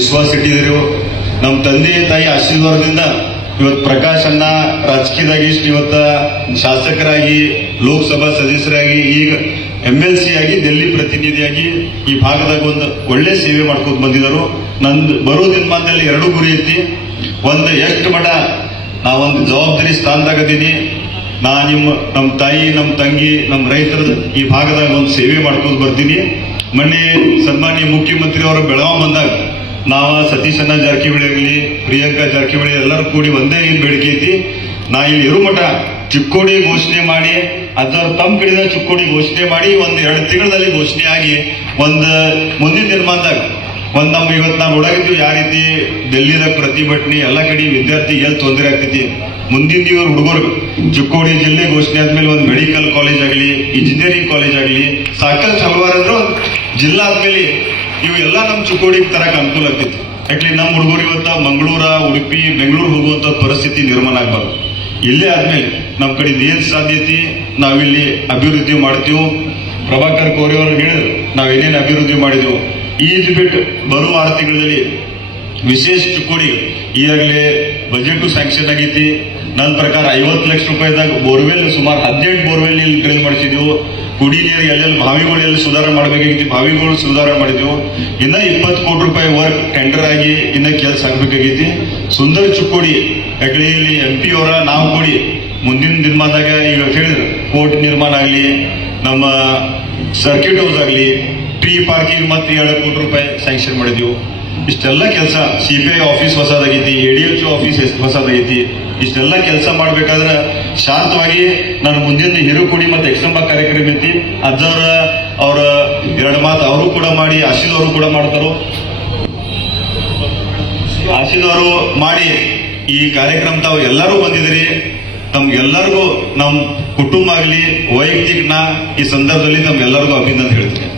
ವಿಶ್ವಾಸ ಇಟ್ಟಿದ್ರು. ನಮ್ಮ ತಂದೆ ತಾಯಿ ಆಶೀರ್ವಾದದಿಂದ ಇವತ್ತು ಪ್ರಕಾಶ್ ಅಣ್ಣ ರಾಜಕೀಯದಾಗಿ ಇವತ್ತ ಶಾಸಕರಾಗಿ ಲೋಕಸಭಾ ಸದಸ್ಯರಾಗಿ ಈಗ MLC ಆಗಿ ಡೆಲ್ಲಿ ಪ್ರತಿನಿಧಿಯಾಗಿ ಈ ಭಾಗದಾಗ ಒಂದು ಒಳ್ಳೆ ಸೇವೆ ಮಾಡ್ಕೊಂಡು ಬಂದಿದ್ದಾರೆ. ನಂದು ಬರೋ ದಿನಮಾನದಲ್ಲಿ ಎರಡು ಗುರಿ ಐತಿ. ಒಂದು ಎಷ್ಟು ಮಠ ನಾವೊಂದು ಜವಾಬ್ದಾರಿ ಸ್ಥಾನದಾಗದೀನಿ, ನಮ್ಮ ತಾಯಿ, ನಮ್ಮ ತಂಗಿ, ನಮ್ಮ ರೈತರ ಈ ಭಾಗದಾಗ ಒಂದು ಸೇವೆ ಮಾಡ್ಕೊಂಡು ಬರ್ತೀನಿ. ಮೊನ್ನೆ ಸನ್ಮಾನ್ಯ ಮುಖ್ಯಮಂತ್ರಿ ಅವರು ಬೆಳಗಾವಿ ಬಂದಾಗ ಸತೀಶ್ ಅಣ್ಣ ಜಾರಕಿಹೊಳಿ ಆಗಲಿ, ಪ್ರಿಯಾಂಕಾ ಜಾರಕಿಹೊಳಿ ಎಲ್ಲರೂ ಕೂಡಿ ಒಂದೇ ಬೇಡಿಕೆ ಐತಿ. ನಾ ಇಲ್ಲಿ ಇರು ಮಠ ಚಿಕ್ಕೋಡಿ ಘೋಷಣೆ ಮಾಡಿ, ಅದರ ತಮ್ಮ ಕಡೆದ ಚಿಕ್ಕೋಡಿ ಘೋಷಣೆ ಮಾಡಿ 1-2 ತಿಂಗಳಲ್ಲಿ ಘೋಷಣೆ ಆಗಿ ಮುಂದಿನ ದಿನಮಾನದಾಗ ನಮ್ಮ ಇವತ್ತು ನಾವು ನೋಡಾಗಿದ್ದೀವಿ ಯಾವ ರೀತಿ ಡೆಲ್ಲಿದಾಗ ಪ್ರತಿಭಟನೆ ಎಲ್ಲ ಕಡೆ ವಿದ್ಯಾರ್ಥಿಗೆ ಎಲ್ಲಿ ತೊಂದರೆ ಆಗ್ತೈತಿ. ಮುಂದಿನ ಇವರು ಹುಡುಗರು ಚಿಕ್ಕೋಡಿ ಜಿಲ್ಲೆ ಘೋಷಣೆ ಆದ್ಮೇಲೆ ಒಂದು ಮೆಡಿಕಲ್ ಕಾಲೇಜ್ ಆಗಲಿ, ಇಂಜಿನಿಯರಿಂಗ್ ಕಾಲೇಜ್ ಆಗಲಿ, ಸಾಕಷ್ಟು ಹಲವಾರು ಜಿಲ್ಲಾ ಆದ್ಮೇಲೆ ಇವೆಲ್ಲ ನಮ್ಮ ಚಿಕ್ಕೋಡಿಗೆ ತರಕ ಅನುಕೂಲ ಆಗ್ತೈತಿ. ಯಾಕಂದ್ರೆ ನಮ್ಮ ಹುಡುಗರು ಇವತ್ತ ಮಂಗಳೂರ, ಉಡುಪಿ, ಬೆಂಗಳೂರು ಹೋಗುವಂತ ಪರಿಸ್ಥಿತಿ ನಿರ್ಮಾಣ ಆಗ್ಬಾರ್ದು. ಇಲ್ಲೇ ಆದ್ಮೇಲೆ ನಮ್ಮ ಕಡೆ ಏನ್ ಸಾಧ್ಯತೆ ನಾವಿಲ್ಲಿ ಅಭಿವೃದ್ಧಿ ಮಾಡ್ತೀವಿ. ಪ್ರಭಾಕರ್ ಕೋರಿ ಅವರು ಹೇಳಿದ್ರು ನಾವೇನೇನು ಅಭಿವೃದ್ಧಿ ಮಾಡಿದೆವು. ಈದ್ ಬಿಟ್ಟು ಬರುವ 6 ತಿಂಗಳಲ್ಲಿ ವಿಶೇಷ ಚಿಕ್ಕೋಡಿ ಈಗಾಗಲೇ ಬಜೆಟ್ ಸ್ಯಾಂಕ್ಷನ್ ಆಗೈತಿ. ನನ್ನ ಪ್ರಕಾರ 50 ಲಕ್ಷ ರೂಪಾಯಿದಾಗ ಬೋರ್ವೆಲ್ ಸುಮಾರು 18 ಬೋರ್ವೆಲ್ ಇಲ್ಲಿ ಡ್ರಿಲ್ ಮಾಡಿಸಿದೆವು. ಕುಡಿ ನೀರು ಎಲ್ಲೆಲ್ಲಿ ಬಾವಿಗಳು ಎಲ್ಲಿ ಸುಧಾರಣೆ ಮಾಡಬೇಕಾಗಿತ್ತು, ಬಾವಿಗಳು ಸುಧಾರಣೆ ಮಾಡಿದೆವು. ಇನ್ನ 20 ಕೋಟಿ ರೂಪಾಯಿ ವರ್ಕ್ ಟೆಂಡರ್ ಆಗಿ ಇನ್ನ ಕೆಲಸ ಆಗ್ಬೇಕಾಗೈತಿ. ಸುಂದರ ಚಿಕ್ಕೋಡಿ ಯಾಕಡೆ ಇಲ್ಲಿ MP ಅವರ ನಾವು ಕೂಡಿ ಮುಂದಿನ ದಿನಮಾನದಾಗ ಈಗ ಹೇಳಿದ್ರು ಕೋರ್ಟ್ ನಿರ್ಮಾಣ ಆಗಲಿ, ನಮ್ಮ ಸರ್ಕ್ಯೂಟ್ ಹೌಸ್ ಆಗಲಿ, ಟ್ರೀ ಪಾರ್ಕಿಂಗ್ ಮತ್ತೆ 2 ಕೋಟಿ ರೂಪಾಯಿ ಸ್ಯಾಂಕ್ಷನ್ ಮಾಡಿದೆವು. ಇಷ್ಟೆಲ್ಲ ಕೆಲಸ CPI ಆಫೀಸ್ ಹೊಸದಾಗೈತಿ, ADHO ಆಫೀಸ್ ಹೊಸದಾಗೈತಿ. ಇಷ್ಟೆಲ್ಲ ಕೆಲಸ ಮಾಡ್ಬೇಕಾದ್ರೆ ಶಾಂತವಾಗಿ ನಾನು ಮುಂದಿನ ಹಿರುಕುಡಿ ಮತ್ತೆ ಯಕ್ಷಂಬ ಕಾರ್ಯಕ್ರಮ ಐತಿ, ಅಜ್ಜವ್ರ ಅವ್ರ 2 ಮಾತು ಅವರು ಕೂಡ ಮಾಡಿ, ಆಶೀಲ್ ಅವರು ಕೂಡ ಮಾಡ್ತಾರೋ. ಆಶೀಲ್ ಅವರು ಮಾಡಿ ಈ ಕಾರ್ಯಕ್ರಮ ತಾವು ಎಲ್ಲರೂ ಬಂದಿದ್ದೀರಿ. ತಮ್ಗೆಲ್ಲರಿಗೂ ನಮ್ಮ ಕುಟುಂಬ ಆಗಲಿ, ವೈಯಕ್ತಿಕ ಈ ಸಂದರ್ಭದಲ್ಲಿ ತಮ್ಗೆಲ್ಲರಿಗೂ ಅಭಿನಂದನೆ ಹೇಳ್ತೀನಿ.